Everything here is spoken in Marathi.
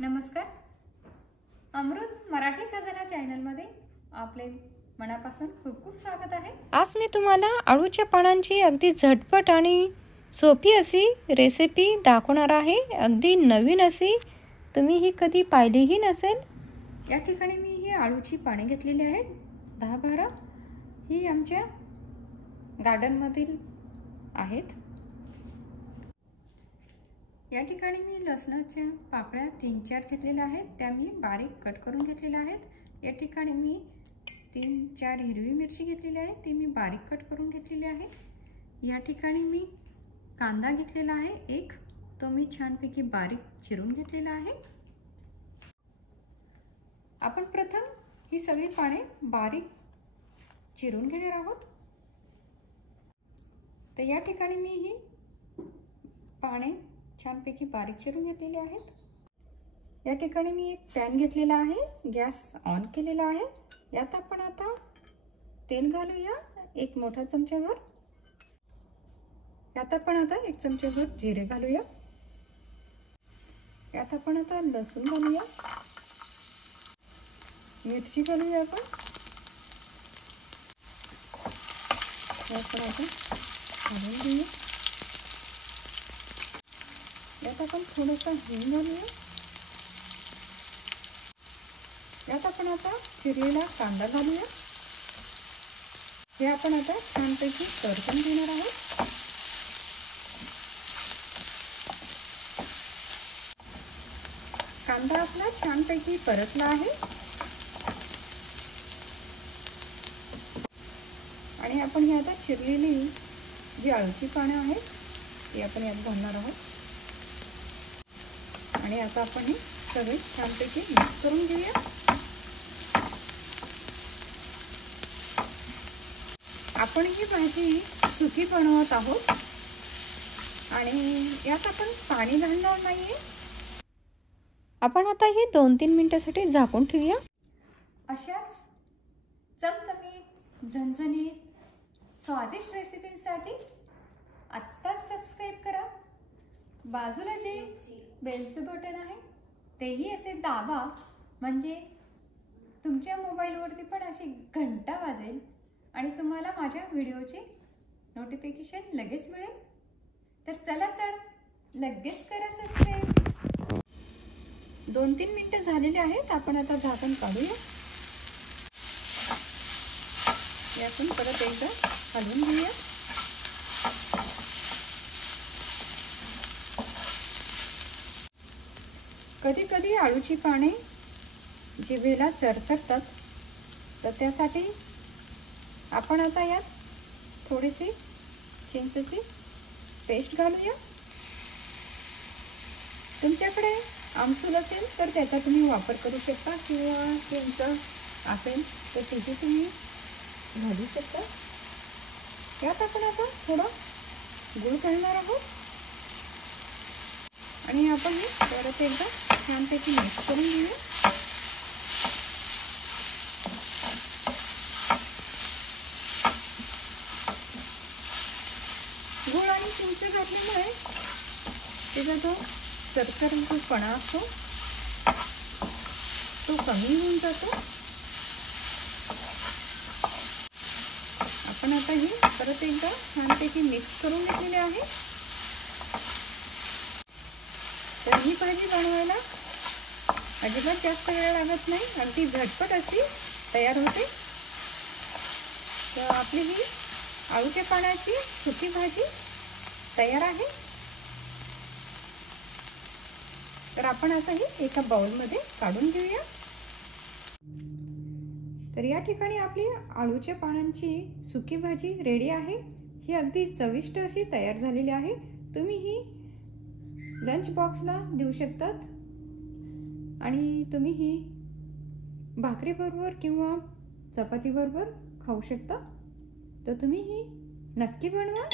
नमस्कार. अमृत मराठी खजाना चॅनलमध्ये आपले मनापासून खूप खूप स्वागत आहे. आज मी तुम्हाला आळूच्या पानांची अगदी झटपट आणि सोपी अशी रेसिपी दाखवणार आहे. अगदी नवीन अशी, तुम्ही ही कधी पाहिलीही नसेल. या ठिकाणी मी ही आळूची पाने घेतलेली आहेत 10-12. ही आमच्या गार्डनमधील आहेत. या ठिकाणी मी लसणाच्या पाकळ्या 3-4 घेतलेल्या आहेत. त्या मी बारीक कट करून घेतलेल्या आहेत. या ठिकाणी मी 3-4 हिरवी मिरची घेतलेली आहे, ती मी बारीक कट करून घेतलेली आहे. या ठिकाणी मी कांदा घेतलेला आहे एक, तो मी छानपैकी बारीक चिरून घेतलेला आहे. आपण प्रथम ही सगळी पाने बारीक चिरून घेणार आहोत. तर या ठिकाणी मी ही पाने छानपैकी बारीक चिरून घेतलेले आहेत. या ठिकाणी मी एक पॅन घेतलेला आहे, गॅस ऑन केलेला आहे. यात आपण आता तेल घालूया 1 मोठा चमचाभर. यात आपण आता 1 चमचाभर जिरे घालूया. यात आपण आता लसूण घालूया, मिरची घालूया आपण. यात आपण घालून घेऊया. यात आपण थोडासा हिंग घालूया. यात आपण आता चिरलेला कांदा घालूया. हे आपण आता छानपैकी परतून घेणार आहोत. कांदा आपला छानपैकी परतला आहे आणि आपण ही आता चिरलेली जी आळूची पाने आहेत ती आपण यात घालणार आहोत. आणि आता आपण हे सगळे छानपैकी मिक्स करून घेऊया. आपण ही भाजी सुकी बनवत आहोत आणि यात आपण पाणी घालणार नाहीये. आपण आता हे 2-3 मिनिटांसाठी झाकून ठेवूया. अशाच चमचमीत झणझणीत स्वादिष्ट रेसिपींसाठी आत्ताच सबस्क्राईब करा. बाजूला जे बेलचं बटन आहे तेही असे दाबा, म्हणजे तुमच्या मोबाईलवरती पण अशी घंटा वाजेल आणि तुम्हाला माझ्या व्हिडिओचे नोटिफिकेशन लगेच मिळेल. तर चला तर लगेच करा सबस्क्राईब. 2-3 मिनिटं झालेली आहेत. आपण आता झाकण काढूया. यातून परत एकदा हलवून घेऊया. कधी कधी आळूची पाने जिभेला चरचरतात, तर त्यासाठी आपण आता यात थोडीशी चिंचेची पेस्ट घालूया. तुमच्याकडे आमसूल असेल तर त्याचा तुम्ही वापर करू शकता, किंवा चिंच असेल तर तिथे तुम्ही घालू शकता. यात आपण आता थोडा गूळ घालणार आहोत आणि आपण हे परत एकदा छानपैकी मिक्स करून घेऊया. गूळ आणि चिंच घातल्यामुळे त्याचा जो चरचरीतपणा असतो तो कमी होऊन जातो. आपण आता ही परत एकदा छानपैकी मिक्स करून घेतलेली आहे. तर ही भाजी बनवायला अजिबात जास्त वेळ लागत नाही, अगदी झटपट अशी तयार होते. तर आपली ही आळूच्या पानाची सुकी भाजी तयार आहे. तर आपण आता ही एका बाउलमध्ये काढून घेऊया. तर या ठिकाणी आपली आळूच्या पानांची सुकी भाजी रेडी आहे. ही अगदी चविष्ट अशी तयार झालेली आहे. तुम्ही ही लंच बॉक्सला देऊ शकतात आणि तुम्ही ही भाकरीबरोबर किंवा चपातीबरोबर खाऊ शकता. तर तुम्ही ही नक्की बनवा.